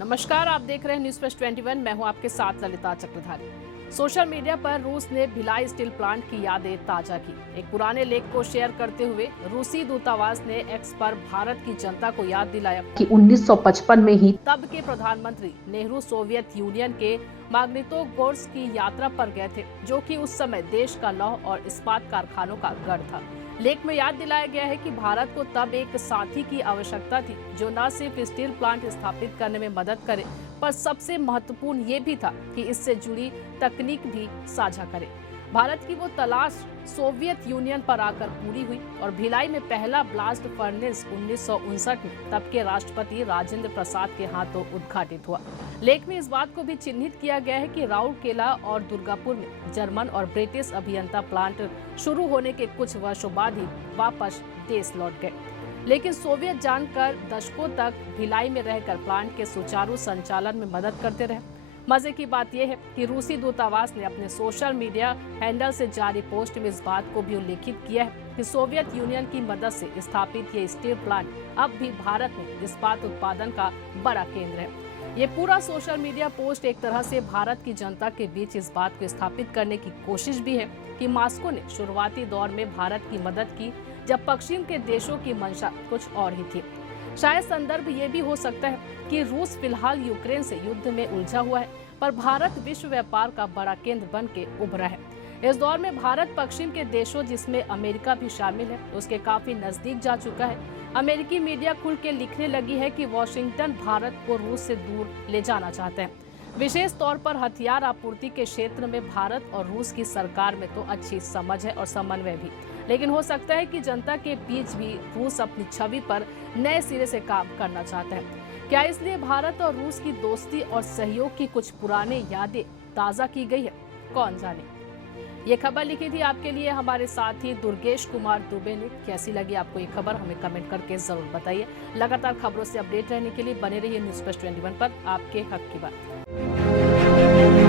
नमस्कार, आप देख रहे हैं न्यूज फर्स्ट 21। मैं हूं आपके साथ ललिता चक्रधारी। सोशल मीडिया पर रूस ने भिलाई स्टील प्लांट की यादें ताजा की। एक पुराने लेख को शेयर करते हुए रूसी दूतावास ने एक्स पर भारत की जनता को याद दिलाया कि 1955 में ही तब के प्रधानमंत्री नेहरू सोवियत यूनियन के मैग्निटोगोर्स्क की यात्रा पर गए थे, जो कि उस समय देश का लौह और इस्पात कारखानों का गढ़ था। लेख में याद दिलाया गया है कि भारत को तब एक साथी की आवश्यकता थी जो न सिर्फ स्टील प्लांट स्थापित करने में मदद करे, पर सबसे महत्वपूर्ण ये भी था कि इससे जुड़ी तकनीक भी साझा करे। भारत की वो तलाश सोवियत यूनियन पर आकर पूरी हुई और भिलाई में पहला ब्लास्ट फर्नेस 1959 में तब के राष्ट्रपति राजेंद्र प्रसाद के हाथों उद्घाटित हुआ। लेख में इस बात को भी चिन्हित किया गया है कि राउरकेला और दुर्गापुर में जर्मन और ब्रिटिश अभियंता प्लांट शुरू होने के कुछ वर्षों बाद ही वापस देश लौट गए, लेकिन सोवियत जानकर दशकों तक भिलाई में रहकर प्लांट के सुचारू संचालन में मदद करते रहे। मजे की बात यह है कि रूसी दूतावास ने अपने सोशल मीडिया हैंडल से जारी पोस्ट में इस बात को भी उल्लेखित किया है कि सोवियत यूनियन की मदद से स्थापित ये स्टील प्लांट अब भी भारत में इस्पात उत्पादन का बड़ा केंद्र है। ये पूरा सोशल मीडिया पोस्ट एक तरह से भारत की जनता के बीच इस बात को स्थापित करने की कोशिश भी है कि मॉस्को ने शुरुआती दौर में भारत की मदद की, जब पश्चिम के देशों की मंशा कुछ और ही थी। शायद संदर्भ ये भी हो सकता है कि रूस फिलहाल यूक्रेन से युद्ध में उलझा हुआ है, पर भारत विश्व व्यापार का बड़ा केंद्र बन के उभरा है। इस दौर में भारत पश्चिम के देशों, जिसमें अमेरिका भी शामिल है, उसके काफी नजदीक जा चुका है। अमेरिकी मीडिया खुल के लिखने लगी है कि वॉशिंगटन भारत को रूस से दूर ले जाना चाहते हैं। विशेष तौर पर हथियार आपूर्ति के क्षेत्र में भारत और रूस की सरकार में तो अच्छी समझ है और समन्वय भी, लेकिन हो सकता है कि जनता के बीच भी रूस अपनी छवि पर नए सिरे से काम करना चाहता है। क्या इसलिए भारत और रूस की दोस्ती और सहयोग की कुछ पुरानी यादें ताज़ा की गई है? कौन जाने। ये खबर लिखी थी आपके लिए हमारे साथी दुर्गेश कुमार दुबे ने। कैसी लगी आपको ये खबर, हमें कमेंट करके जरूर बताइए। लगातार खबरों से अपडेट रहने के लिए बने रहिए न्यूज फर्स्ट 21 पर, आपके हक की बात।